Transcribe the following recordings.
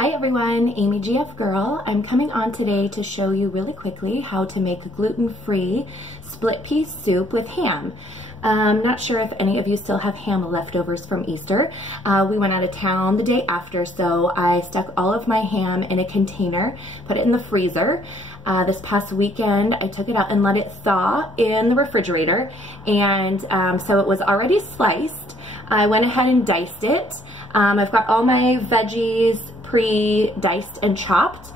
Hi everyone, Amy GF Girl. I'm coming on today to show you really quickly how to make gluten-free split pea soup with ham. Not sure if any of you still have ham leftovers from Easter. We went out of town the day after, so I stuck all of my ham in a container, put it in the freezer. This past weekend, I took it out and let it thaw in the refrigerator, and so it was already sliced. I went ahead and diced it. I've got all my veggies pre-diced and chopped.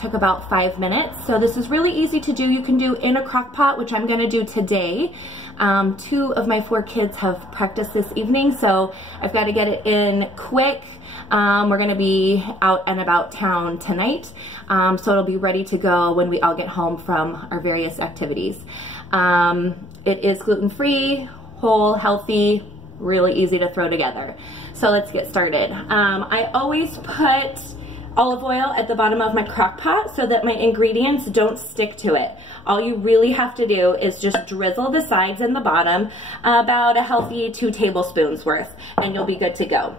Took about 5 minutes. So this is really easy to do. You can do in a crock pot, which I'm going to do today. 2 of my 4 kids have practiced this evening, so I've got to get it in quick. We're going to be out and about town tonight, so it'll be ready to go when we all get home from our various activities. It is gluten-free, whole, healthy, really easy to throw together. So let's get started. I always put olive oil at the bottom of my crock pot so that my ingredients don't stick to it. All you really have to do is just drizzle the sides and the bottom about a healthy 2 tablespoons worth, and you'll be good to go.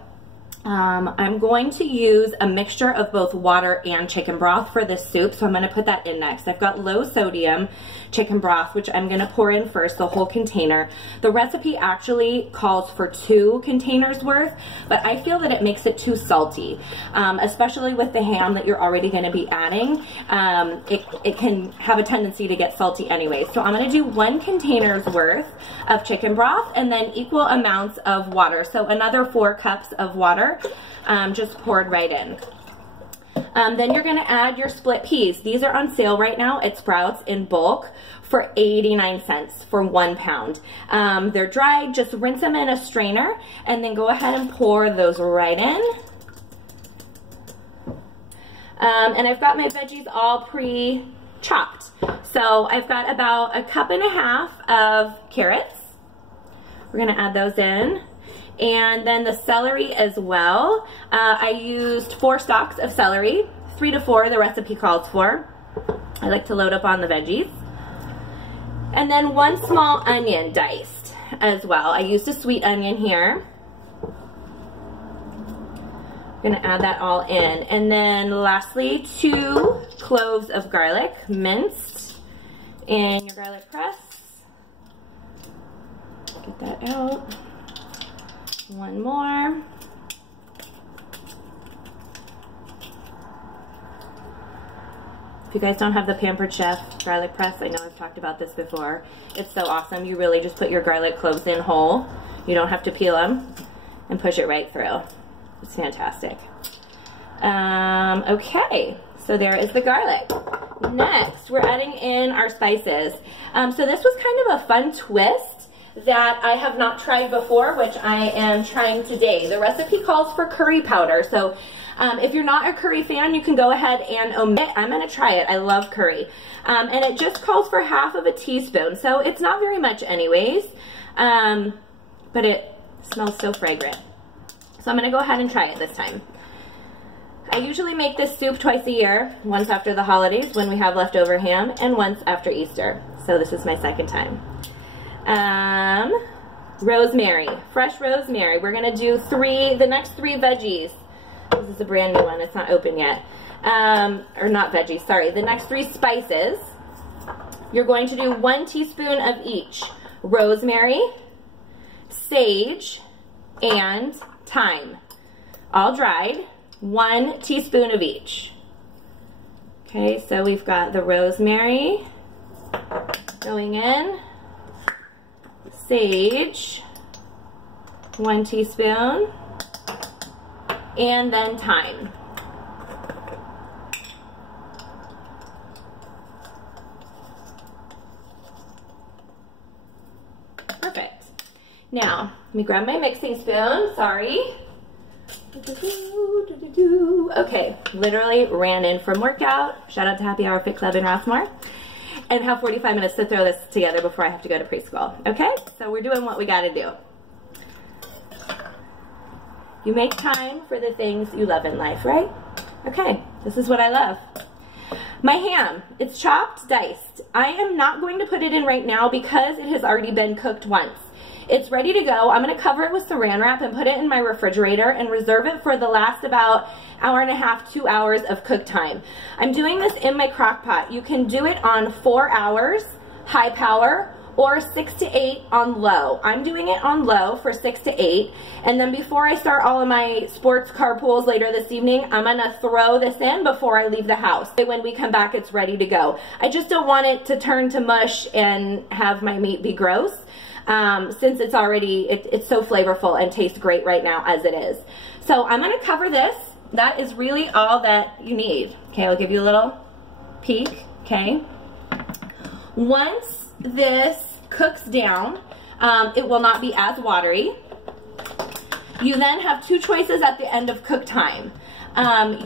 I'm going to use a mixture of both water and chicken broth for this soup, so I'm going to put that in next. I've got low sodium chicken broth, which I'm going to pour in first, the whole container. The recipe actually calls for 2 containers worth, but I feel that it makes it too salty, especially with the ham that you're already going to be adding. It can have a tendency to get salty anyway. So I'm going to do 1 container's worth of chicken broth and then equal amounts of water. So another 4 cups of water. Just poured right in. Then you're going to add your split peas. These are on sale right now at Sprouts in bulk for 89 cents for 1 pound. They're dried. Just rinse them in a strainer and then go ahead and pour those right in. And I've got my veggies all pre-chopped. So I've got about 1.5 cups of carrots. We're going to add those in. And then the celery as well. I used 4 stalks of celery, 3 to 4 the recipe calls for. I like to load up on the veggies. And then 1 small onion diced as well. I used a sweet onion here. I'm gonna add that all in. And then lastly, 2 cloves of garlic minced in your garlic press. Get that out. 1 more. If you guys don't have the Pampered Chef garlic press, I know I've talked about this before. It's so awesome. You really just put your garlic cloves in whole. You don't have to peel them and push it right through. It's fantastic. Okay, so there is the garlic. Next, we're adding in our spices. So this was kind of a fun twist that I have not tried before, which I am trying today. The recipe calls for curry powder, so if you're not a curry fan, you can go ahead and omit. I'm going to try it. I love curry. And it just calls for ½ teaspoon, so it's not very much anyways, but it smells so fragrant. So I'm going to go ahead and try it this time. I usually make this soup twice a year, once after the holidays when we have leftover ham, and once after Easter. So this is my 2nd time. Rosemary, fresh rosemary. We're going to do the next 3 veggies. This is a brand new one. It's not open yet. Or not veggies, sorry. The next 3 spices. You're going to do 1 teaspoon of each. Rosemary, sage, and thyme. All dried. 1 teaspoon of each. Okay, so we've got the rosemary going in. Sage, 1 teaspoon, and then thyme. Perfect. Now, let me grab my mixing spoon, sorry. Okay, literally ran in from workout. Shout out to Happy Hour Fit Club in Rossmore. And have 45 minutes to throw this together before I have to go to preschool. Okay, so we're doing what we gotta do. You make time for the things you love in life, right? Okay, this is what I love. My ham, it's chopped, diced. I am not going to put it in right now because it has already been cooked once. It's ready to go. I'm going to cover it with saran wrap and put it in my refrigerator and reserve it for the last about hour and a half, 2 hours of cook time. I'm doing this in my crock pot. You can do it on 4 hours, high power, or 6 to 8 on low. I'm doing it on low for 6 to 8, and then before I start all of my sports carpools later this evening, I'm gonna throw this in before I leave the house. When we come back, it's ready to go. I just don't want it to turn to mush and have my meat be gross, since it's already, it's so flavorful and tastes great right now as it is. So I'm gonna cover this. That is really all that you need. Okay, I'll give you a little peek, okay? Once this cooks down, it will not be as watery. You then have two choices at the end of cook time.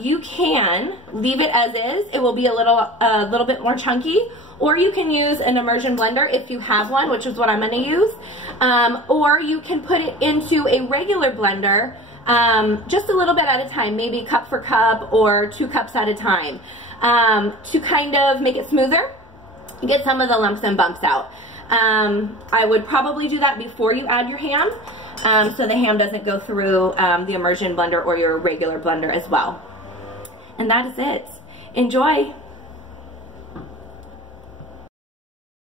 You can leave it as is. It will be a little bit more chunky, or you can use an immersion blender if you have one, which is what I'm gonna use. Or you can put it into a regular blender, just a little bit at a time, maybe cup for cup or 2 cups at a time, to kind of make it smoother, get some of the lumps and bumps out. I would probably do that before you add your ham, so the ham doesn't go through the immersion blender or your regular blender as well. And that is it. Enjoy.